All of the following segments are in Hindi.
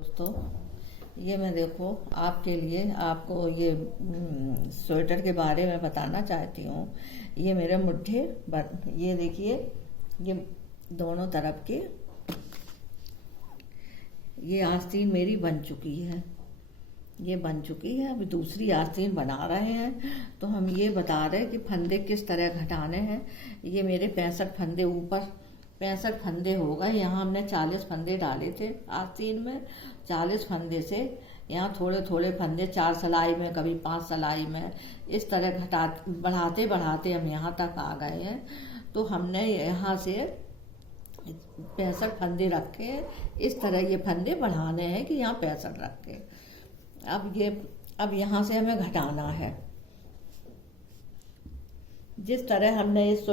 दोस्तों, ये मैं देखो आपके लिए आपको ये स्वेटर के बारे में बताना चाहती हूँ। ये मेरे मुट्ठे ये देखिए, ये दोनों तरफ के ये आस्तीन मेरी बन चुकी है। ये बन चुकी है, अभी दूसरी आस्तीन बना रहे हैं। तो हम ये बता रहे हैं कि फंदे किस तरह घटाने हैं। ये मेरे 65 फंदे ऊपर 65 फंदे हो गए। यहाँ हमने 40 फंदे डाले थे आस्तीन में। 40 फंदे से यहाँ थोड़े थोड़े फंदे 4 सिलाई में, कभी 5 सिलाई में, इस तरह घटा बढ़ाते बढ़ाते हम यहाँ तक आ गए हैं। तो हमने यहाँ से 65 फंदे रखे। इस तरह ये फंदे बढ़ाने हैं कि यहाँ 65 रखे। अब यहाँ से हमें घटाना है। जिस तरह हमने इस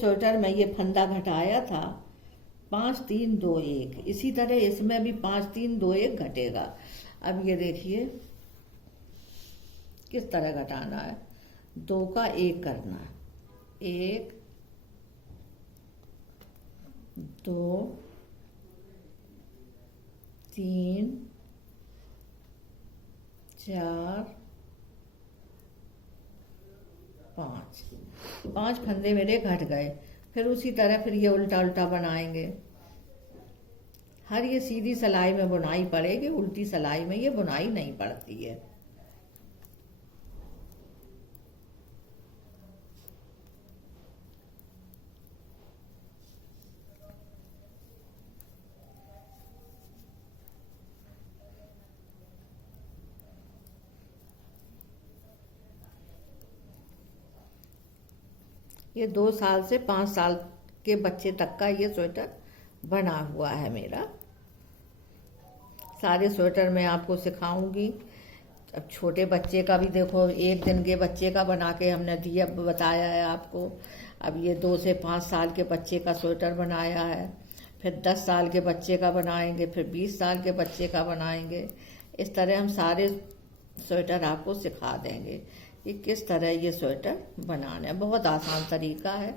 स्वेटर में ये फंदा घटाया था 5 3 2 1, इसी तरह इसमें भी 5 3 2 1 घटेगा। अब ये देखिए किस तरह घटाना है। 2 का 1 करना है। 1 2 3 4 5 फंदे मेरे घट गए। फिर उसी तरह फिर ये उल्टा उल्टा बनाएंगे। हर ये सीधी सिलाई में बुनाई पड़ेगी, उल्टी सिलाई में ये बुनाई नहीं पड़ती है। ये 2 साल से 5 साल के बच्चे तक का ये स्वेटर बना हुआ है मेरा। सारे स्वेटर मैं आपको सिखाऊंगी। अब छोटे बच्चे का भी देखो, 1 दिन के बच्चे का बना के हमने दिया बताया है आपको। अब ये 2 से 5 साल के बच्चे का स्वेटर बनाया है। फिर 10 साल के बच्चे का बनाएंगे, फिर 20 साल के बच्चे का बनाएंगे। इस तरह हम सारे स्वेटर आपको सिखा देंगे कि किस तरह ये स्वेटर बनाना है। बहुत आसान तरीका है।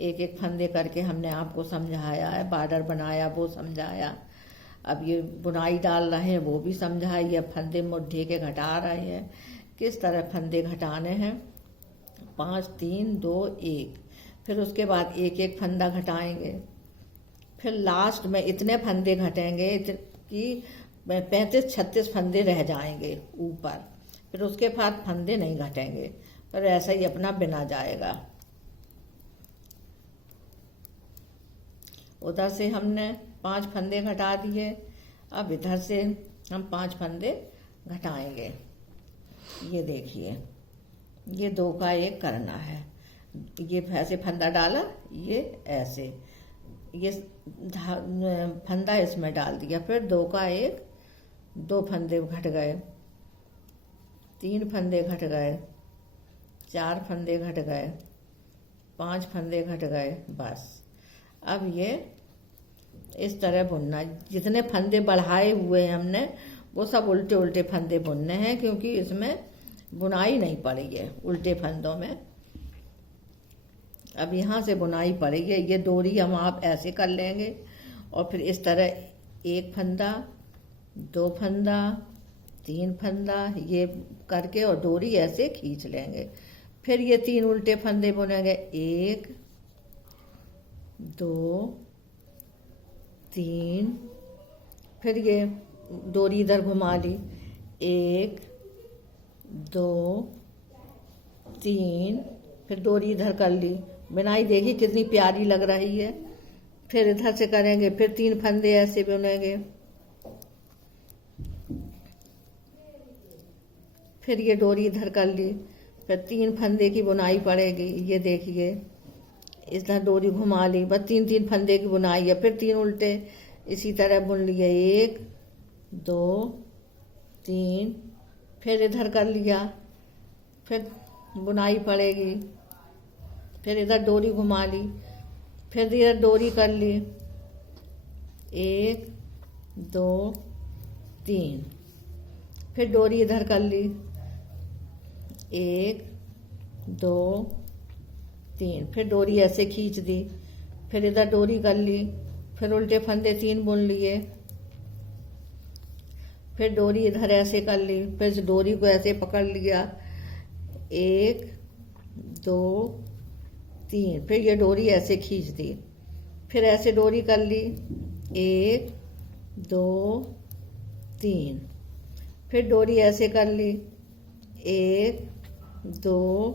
एक एक फंदे करके हमने आपको समझाया है। बॉर्डर बनाया वो समझाया। अब ये बुनाई डाल रहे हैं वो भी समझाइए। अब फंदे मुट्ठे के घटा रहे हैं, किस तरह फंदे घटाने हैं। 5 3 2 1, फिर उसके बाद एक एक फंदा घटाएंगे। फिर लास्ट में इतने फंदे घटेंगे कि 35 36 फंदे रह जाएंगे ऊपर। फिर उसके बाद फंदे नहीं घटेंगे, पर ऐसा ही अपना बिना जाएगा। उधर से हमने 5 फंदे घटा दिए। अब इधर से हम 5 फंदे घटाएंगे। ये देखिए, ये 2 का 1 करना है। ये ऐसे फंदा डाला, ये ऐसे ये फंदा इसमें डाल दिया। फिर 2 का 1, 2 फंदे घट गए, 3 फंदे घट गए, 4 फंदे घट गए, 5 फंदे घट गए। बस अब ये इस तरह बुनना। जितने फंदे बढ़ाए हुए हैं हमने वो सब उल्टे उल्टे फंदे बुनने हैं, क्योंकि इसमें बुनाई नहीं पड़ी है उल्टे फंदों में। अब यहाँ से बुनाई पड़ेगी। ये डोरी हम आप ऐसे कर लेंगे और फिर इस तरह 1 फंदा, 2 फंदा, 3 फंदा ये करके और डोरी ऐसे खींच लेंगे। फिर ये 3 उल्टे फंदे बुनेंगे। 1 2 3, फिर ये डोरी इधर घुमा ली। 1 2 3, फिर डोरी इधर कर ली। बुनाई देखिए कितनी प्यारी लग रही है। फिर इधर से करेंगे, फिर 3 फंदे ऐसे बुनेंगे। फिर ये डोरी इधर कर ली, फिर 3 फंदे की बुनाई पड़ेगी। ये देखिए इधर डोरी घुमा ली, बस 3 3 फंदे की बुनाई है। फिर 3 उल्टे इसी तरह बुन लिए। 1 2 3, फिर इधर कर लिया, फिर बुनाई पड़ेगी। फिर इधर डोरी घुमा ली, फिर इधर डोरी कर ली। 1 2 3, फिर डोरी इधर कर ली। 1 2 3, फिर डोरी ऐसे खींच दी। फिर इधर डोरी कर ली, फिर उल्टे फंदे 3 बुन लिए, फिर डोरी इधर ऐसे कर ली, फिर इस डोरी को ऐसे पकड़ लिया, 1 2 3, फिर ये डोरी ऐसे खींच दी, फिर ऐसे डोरी कर ली, 1 2 3, फिर डोरी ऐसे कर ली, 1 2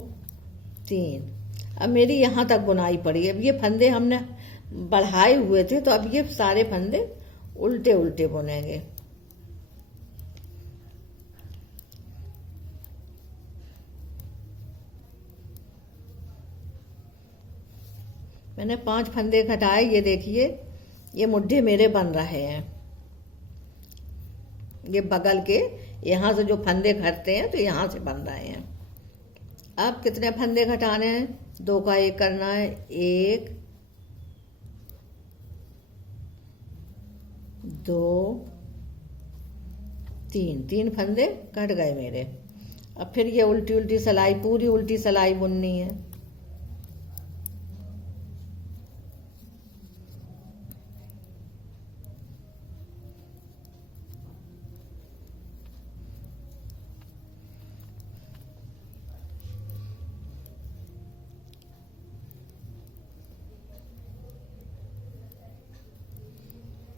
3। अब मेरी यहाँ तक बुनाई पड़ी। अब ये फंदे हमने बढ़ाए हुए थे, तो अब ये सारे फंदे उल्टे उल्टे बुनेंगे। मैंने 5 फंदे घटाए, ये देखिए ये मुड्ढे मेरे बन रहे हैं। ये बगल के यहाँ से जो फंदे घटते हैं तो यहाँ से बन रहे हैं। अब कितने फंदे घटाने हैं? 2 का 1 करना है, 1 2 3, 3 फंदे घट गए मेरे। अब फिर ये उल्टी उल्टी सिलाई, पूरी उल्टी सिलाई बुननी है।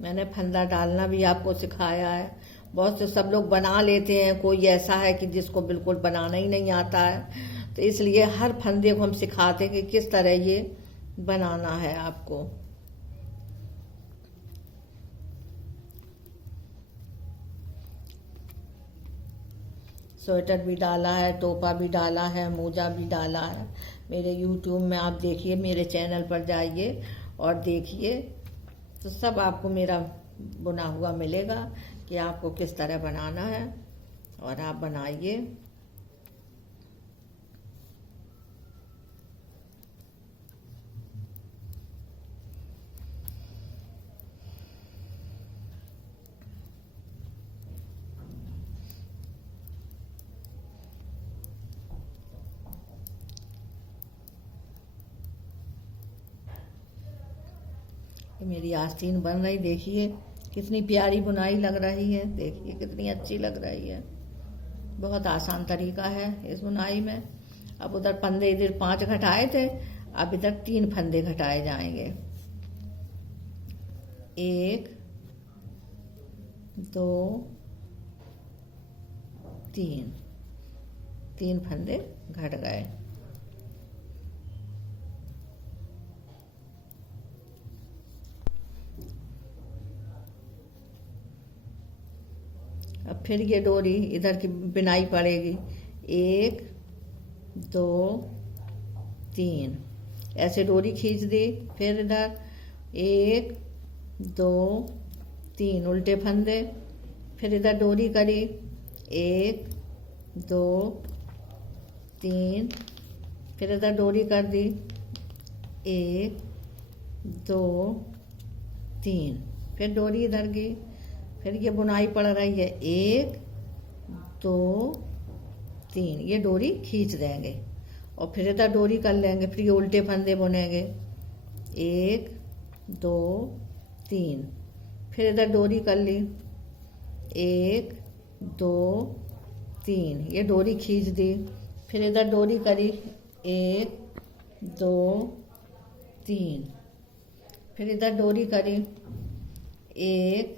मैंने फंदा डालना भी आपको सिखाया है। बहुत से सब लोग बना लेते हैं, कोई ऐसा है कि जिसको बिल्कुल बनाना ही नहीं आता है, तो इसलिए हर फंदे को हम सिखाते हैं कि किस तरह ये बनाना है आपको। स्वेटर भी डाला है, टोपा भी डाला है, मोजा भी डाला है। मेरे YouTube में आप देखिए, मेरे चैनल पर जाइए और देखिए, तो सब आपको मेरा बुना हुआ मिलेगा कि आपको किस तरह बनाना है, और आप बनाइए। मेरी आस्तीन बन रही, देखिए कितनी प्यारी बुनाई लग रही है, देखिए कितनी अच्छी लग रही है। बहुत आसान तरीका है इस बुनाई में। अब उधर फंदे इधर 5 घटाए थे, अब इधर 3 फंदे घटाए जाएंगे, 1 2 3, 3 फंदे घट गए। अब फिर ये डोरी इधर की बिनाई पड़ेगी, 1 2 3, ऐसे डोरी खींच दी, फिर इधर 1 2 3 उल्टे फंदे, फिर इधर डोरी करी, 1 2 3, फिर इधर डोरी कर दी, 1 2 3, फिर डोरी इधर की, फिर ये बुनाई पड़ रही है, 1 2 3, ये डोरी खींच देंगे और फिर इधर डोरी कर लेंगे, फिर ये उल्टे फंदे बुनेंगे, 1 2 3, फिर इधर डोरी कर ली, 1 2 3, ये डोरी खींच दी, फिर इधर डोरी करी, 1 2 3, फिर इधर डोरी करी, 1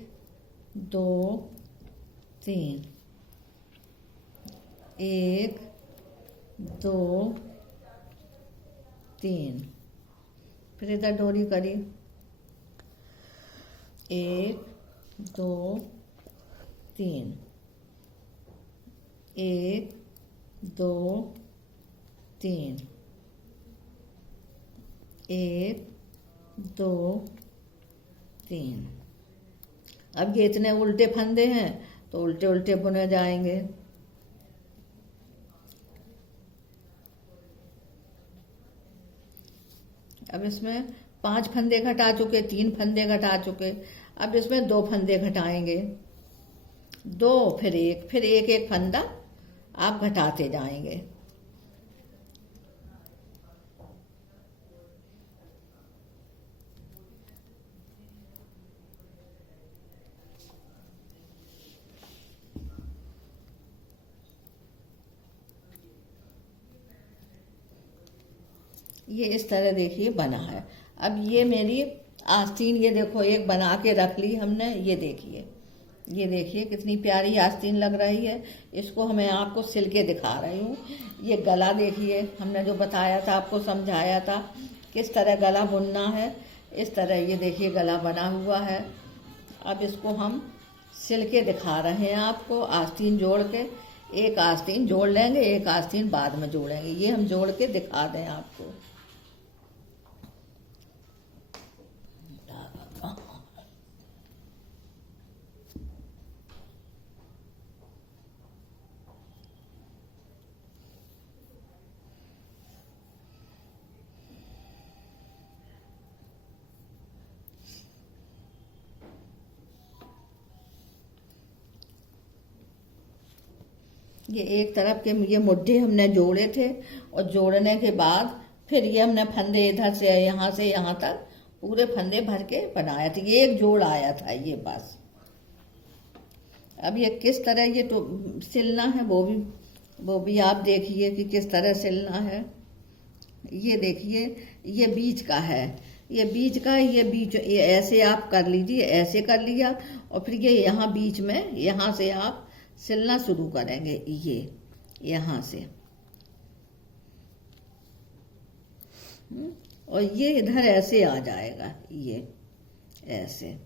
2 3, 1 2 3, फिर इधर डोरी करी, 1 2 3, 1 2 3, 1 2 3। अब ये इतने उल्टे फंदे हैं तो उल्टे उल्टे बुने जाएंगे। अब इसमें 5 फंदे घटा चुके, 3 फंदे घटा चुके, अब इसमें 2 फंदे घटाएंगे, 2 फिर 1, फिर एक एक फंदा आप घटाते जाएंगे। ये इस तरह देखिए बना है। अब ये मेरी आस्तीन, ये देखो एक बना के रख ली हमने। ये देखिए कितनी प्यारी आस्तीन लग रही है। इसको मैं आपको सिल के दिखा रही हूँ। ये गला देखिए, हमने जो बताया था आपको, समझाया था किस तरह गला बुनना है। इस तरह ये देखिए गला बना हुआ है। अब इसको हम सिल के दिखा रहे हैं आपको, आस्तीन जोड़ के। एक आस्तीन जोड़ लेंगे, एक आस्तीन बाद में जोड़ेंगे। ये हम जोड़ के दिखा दें आपको। ये एक तरफ के ये मुड्ढे हमने जोड़े थे, और जोड़ने के बाद फिर ये हमने फंदे इधर से यहाँ तक पूरे फंदे भर के बनाया था। ये एक जोड़ आया था ये बस। अब ये किस तरह ये तो सिलना है वो भी आप देखिए कि किस तरह सिलना है। ये देखिए ये बीच का है, ये बीच ये ऐसे आप कर लीजिए, ऐसे कर लिया, और फिर ये यहाँ बीच में यहाँ से आप सिलना शुरू करेंगे। ये यहाँ से और ये इधर ऐसे आ जाएगा, ये ऐसे।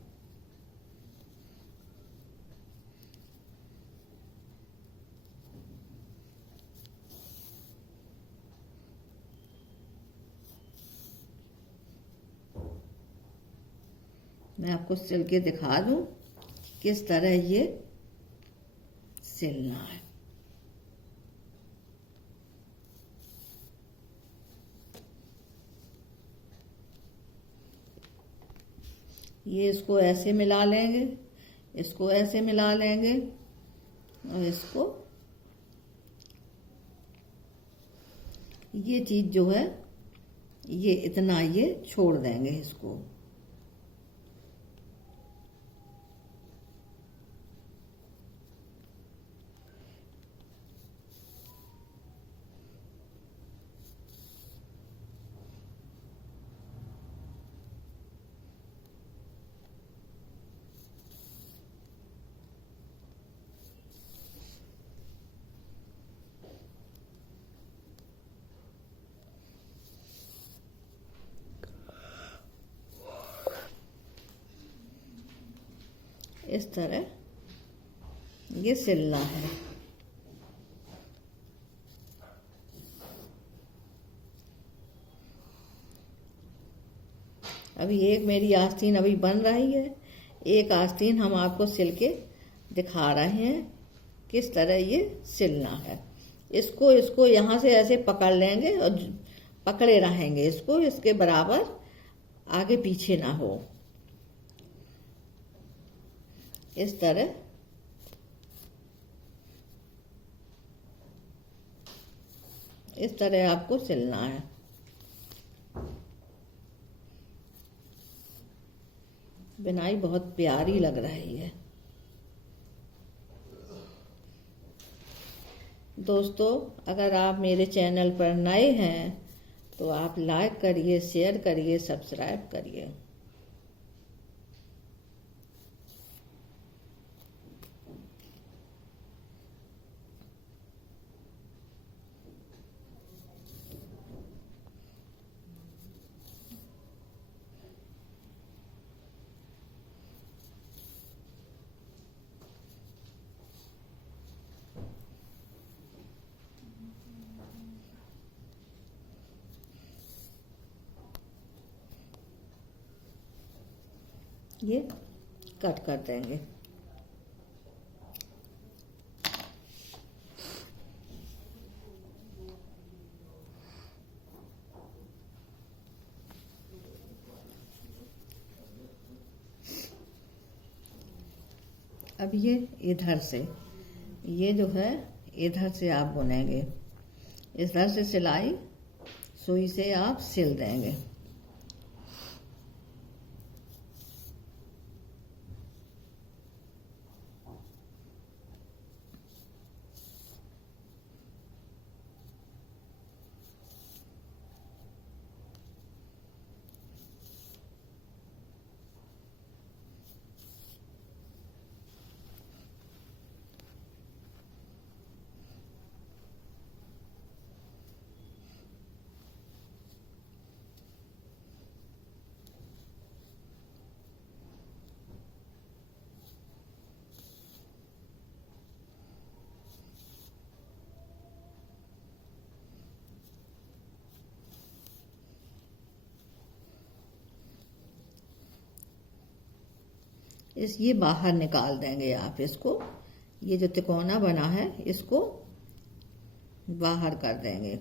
मैं आपको सिल के दिखा दूं किस तरह ये सिलना है। ये इसको ऐसे मिला लेंगे, इसको ऐसे मिला लेंगे, और इसको ये चीज जो है ये इतना ये छोड़ देंगे इसको। इस तरह ये सिलना है। अभी एक मेरी आस्तीन अभी बन रही है, एक आस्तीन हम आपको सिल के दिखा रहे हैं किस तरह ये सिलना है। इसको यहाँ से ऐसे पकड़ लेंगे और पकड़े रहेंगे इसको, इसके बराबर आगे पीछे ना हो। इस तरह आपको सिलना है। बुनाई बहुत प्यारी लग रही है। दोस्तों, अगर आप मेरे चैनल पर नए हैं तो आप लाइक करिए, शेयर करिए, सब्सक्राइब करिए। ये कट कर देंगे। अब ये इधर से, ये जो है इधर से आप बुनेंगे, इधर से सिलाई सुई से आप सिल देंगे। ये बाहर निकाल देंगे आप इसको। ये जो तिकोना बना है इसको बाहर कर देंगे।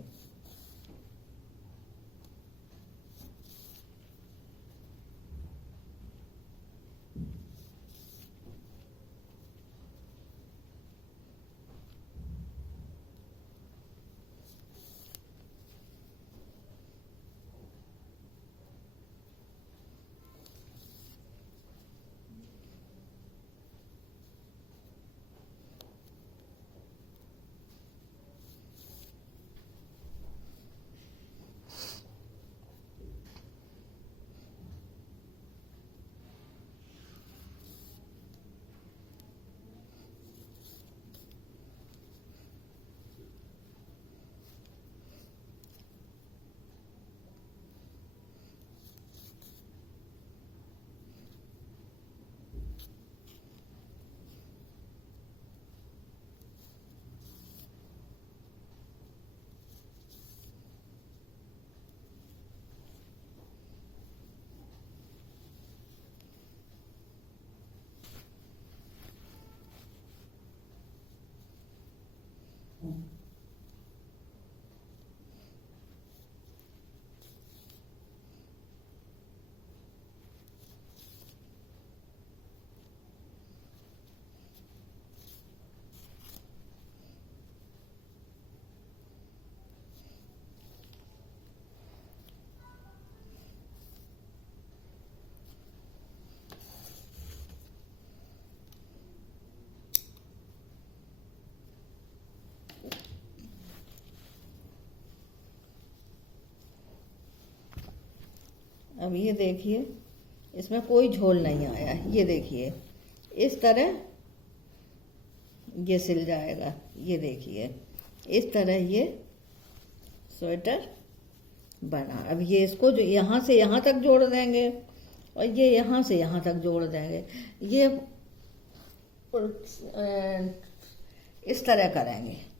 अब ये देखिए इसमें कोई झोल नहीं आया है। ये देखिए इस तरह ये सिल जाएगा। ये देखिए इस तरह ये स्वेटर बना। अब ये इसको जो यहाँ से यहाँ तक जोड़ देंगे और ये यहाँ से यहाँ तक जोड़ देंगे। ये इस तरह करेंगे।